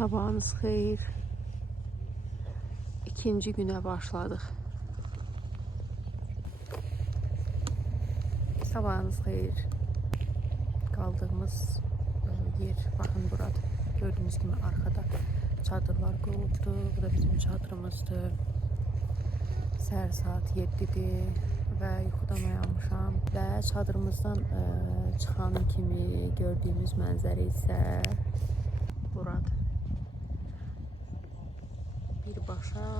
Sabahınız xeyir. İkinci güne başladık. Sabahınız xeyir. Kaldığımız yer bakın burada. Gördüğünüz gibi arkada çadırlar kuruldu. Bu da bizim çadırımızdı. Səhər saat 7'dir və yuxudan oyanmışam. Və çadırımızdan çıxan kimi gördüyümüz mənzərə isə buradır. Birbaşa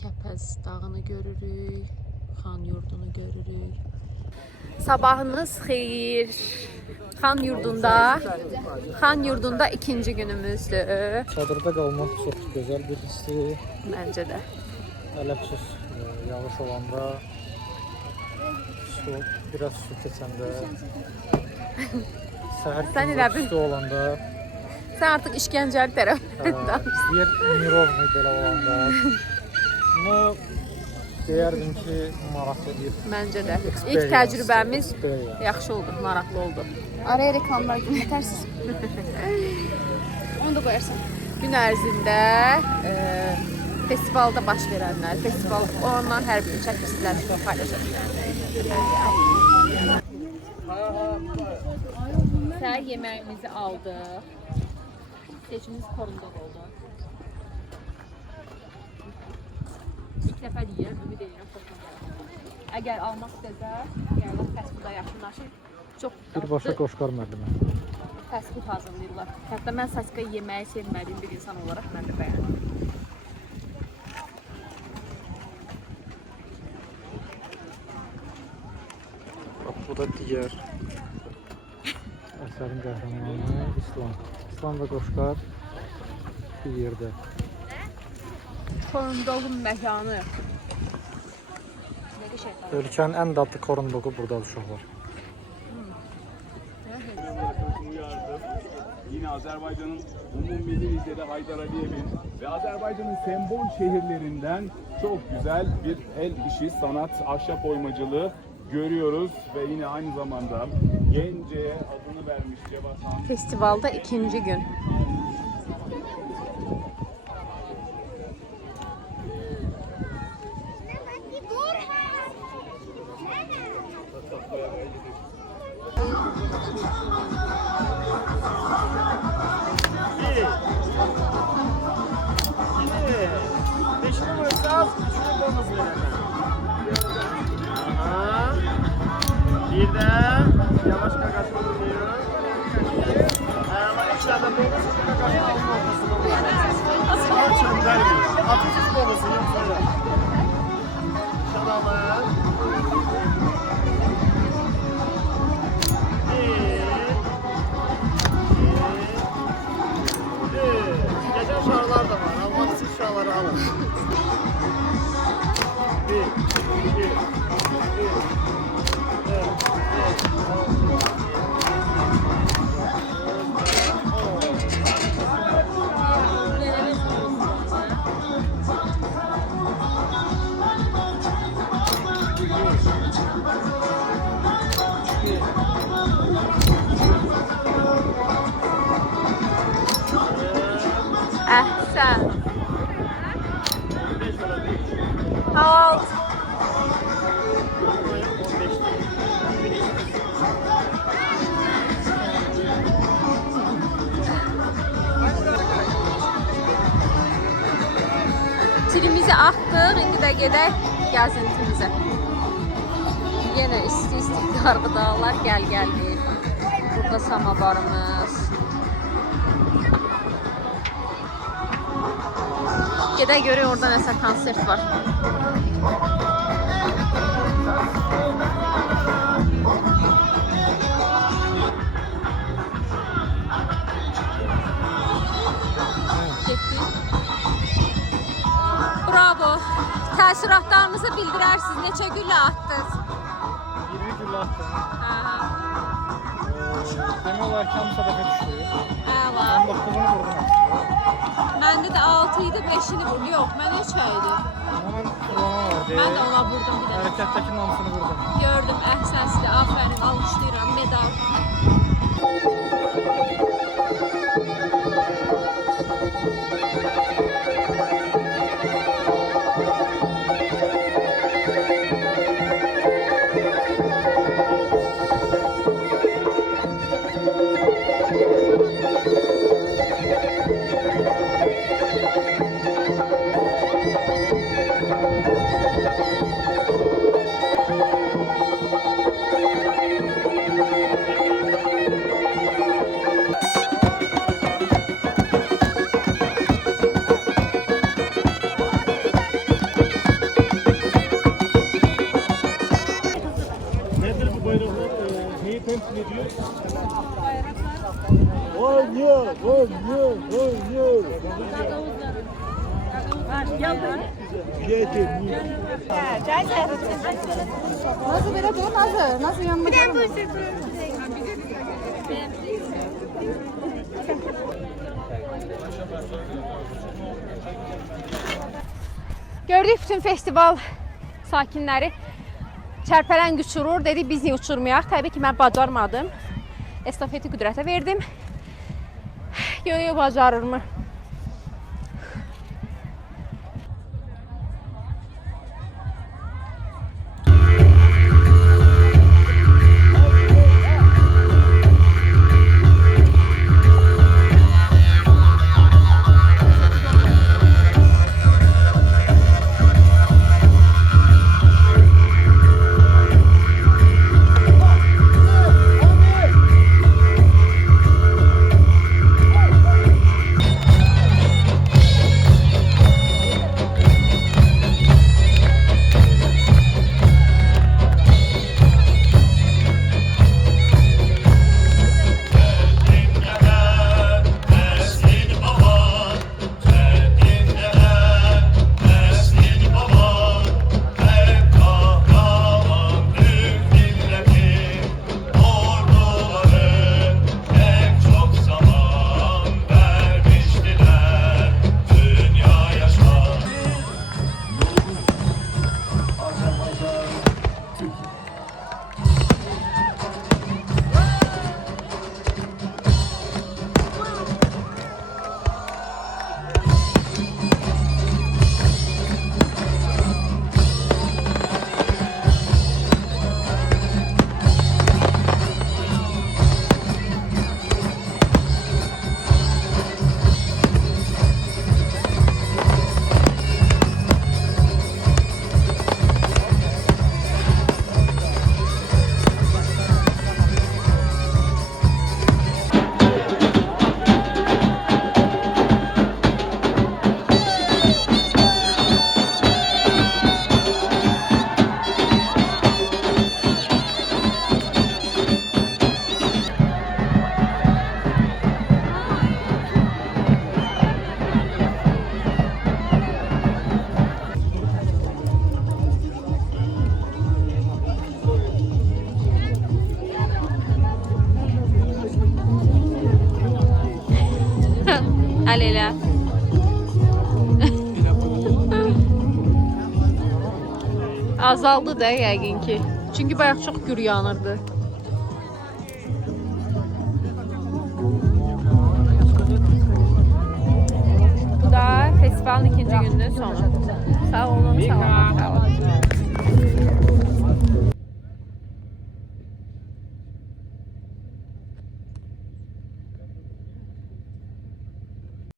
Kəpəz dağını görürük, Xan yurdunu görürük. Sabahınız xeyir. Xan yurdunda ikinci günümüzdür. Çadırda qalmaq çox gözəl bir hissdir. Məncə də. Ələxsus yağış olanda, biraz su keçəndə, səhər üstü olanda, sən artıq işgəncəli tərəfdən yer mirovni belə olanda, bunu deyərdim ki, maraqlı bir. Məncə də. İlk təcrübəmiz yaxşı oldu, maraqlı oldu. Araya reklamlar yetərsiz. Onu da qoyarsan. Gün ərzində festivalda baş verənlər, festival ondan hər birini çəkib sizlərlə paylaşacağıq. Səhər yeməyimizi aldıq. Seçimimiz korundaq oldu. İlk dəfə deyirəm, ümid edirəm xoşuna gəlir. Əgər almaq istəsə, yəni fast food'a yaxınlaşır. Çox birbaşa Qoşqar müəllimə. Fast food hazırlayırlar. Hətta mən saçka yeməyi sevmədiyim bir insan olaraq mən də bəyəndim. Bu da digər əsərin qəhrəmanı İslam. İslam və Qoşqar bir yerdə. Korundoğun məkanı. Ölkənin ən dadlı korundoğu burada uşaqlar. Yine Azerbaycan'ın milli lideri Haydar Aliyev'in ve Azerbaycan'ın sembol şehirlerinden çok güzel bir el işi, sanat, ahşap oymacılığı görüyoruz ve yine aynı zamanda Gence'ye adını vermiş Cevasan. Festivalda ikinci gün. Bir de yavaş kakas oluyor. Ama içeriden böyle kakas olmasın. Asıl çöndürmüyor. Atışsız olmasın yoksa ya. Şanalar. Gece şarlar da var. Almak için şarları alın. Bir. Əhsən. Halt. Tirimizi atdıq, indi də gedək gəzintimizə. Yenə isti-isti qarğı dağlar gəldi. Burada samavarımız. Gedək görək orada nəsə konsert var. Getdik. Bravo. Təəssüratlarınızı bildirərsiniz. Neçə güllə atdınız? 20 güllə attım. Demək olar ki, hamısı dəfə düşdü. Əla. 19'unu vurdum. Məndə də 6 idi, 5'ini vurdu. Yox, mən 3 idi. Onun kurbanı vardı. Mən də ona vurdum bir dənə. Hərəkətdəki namusunu vurdum. Gördüm, əhsənsizdir, afərin, almışlayıram, medal. Şu bayraklar neyi temsil ediyor? Oynuyor, oynuyor, oynuyor. Nasıl böyle dur hazır? Nasıl yanma? Gördük bütün festival sakinləri çərpələn uçurur. Dedi biz niyə uçurmayaq? Təbii ki mən bacarmadım. Estafeti Qüdrətə verdim. Görüyor bacarır mı? Əl elə. Azaldı da yəqin ki. Çünki bayaq çox gür yanırdı. Bu da festivalın ikinci gününün sonu. Sağ olun, salamat qalın.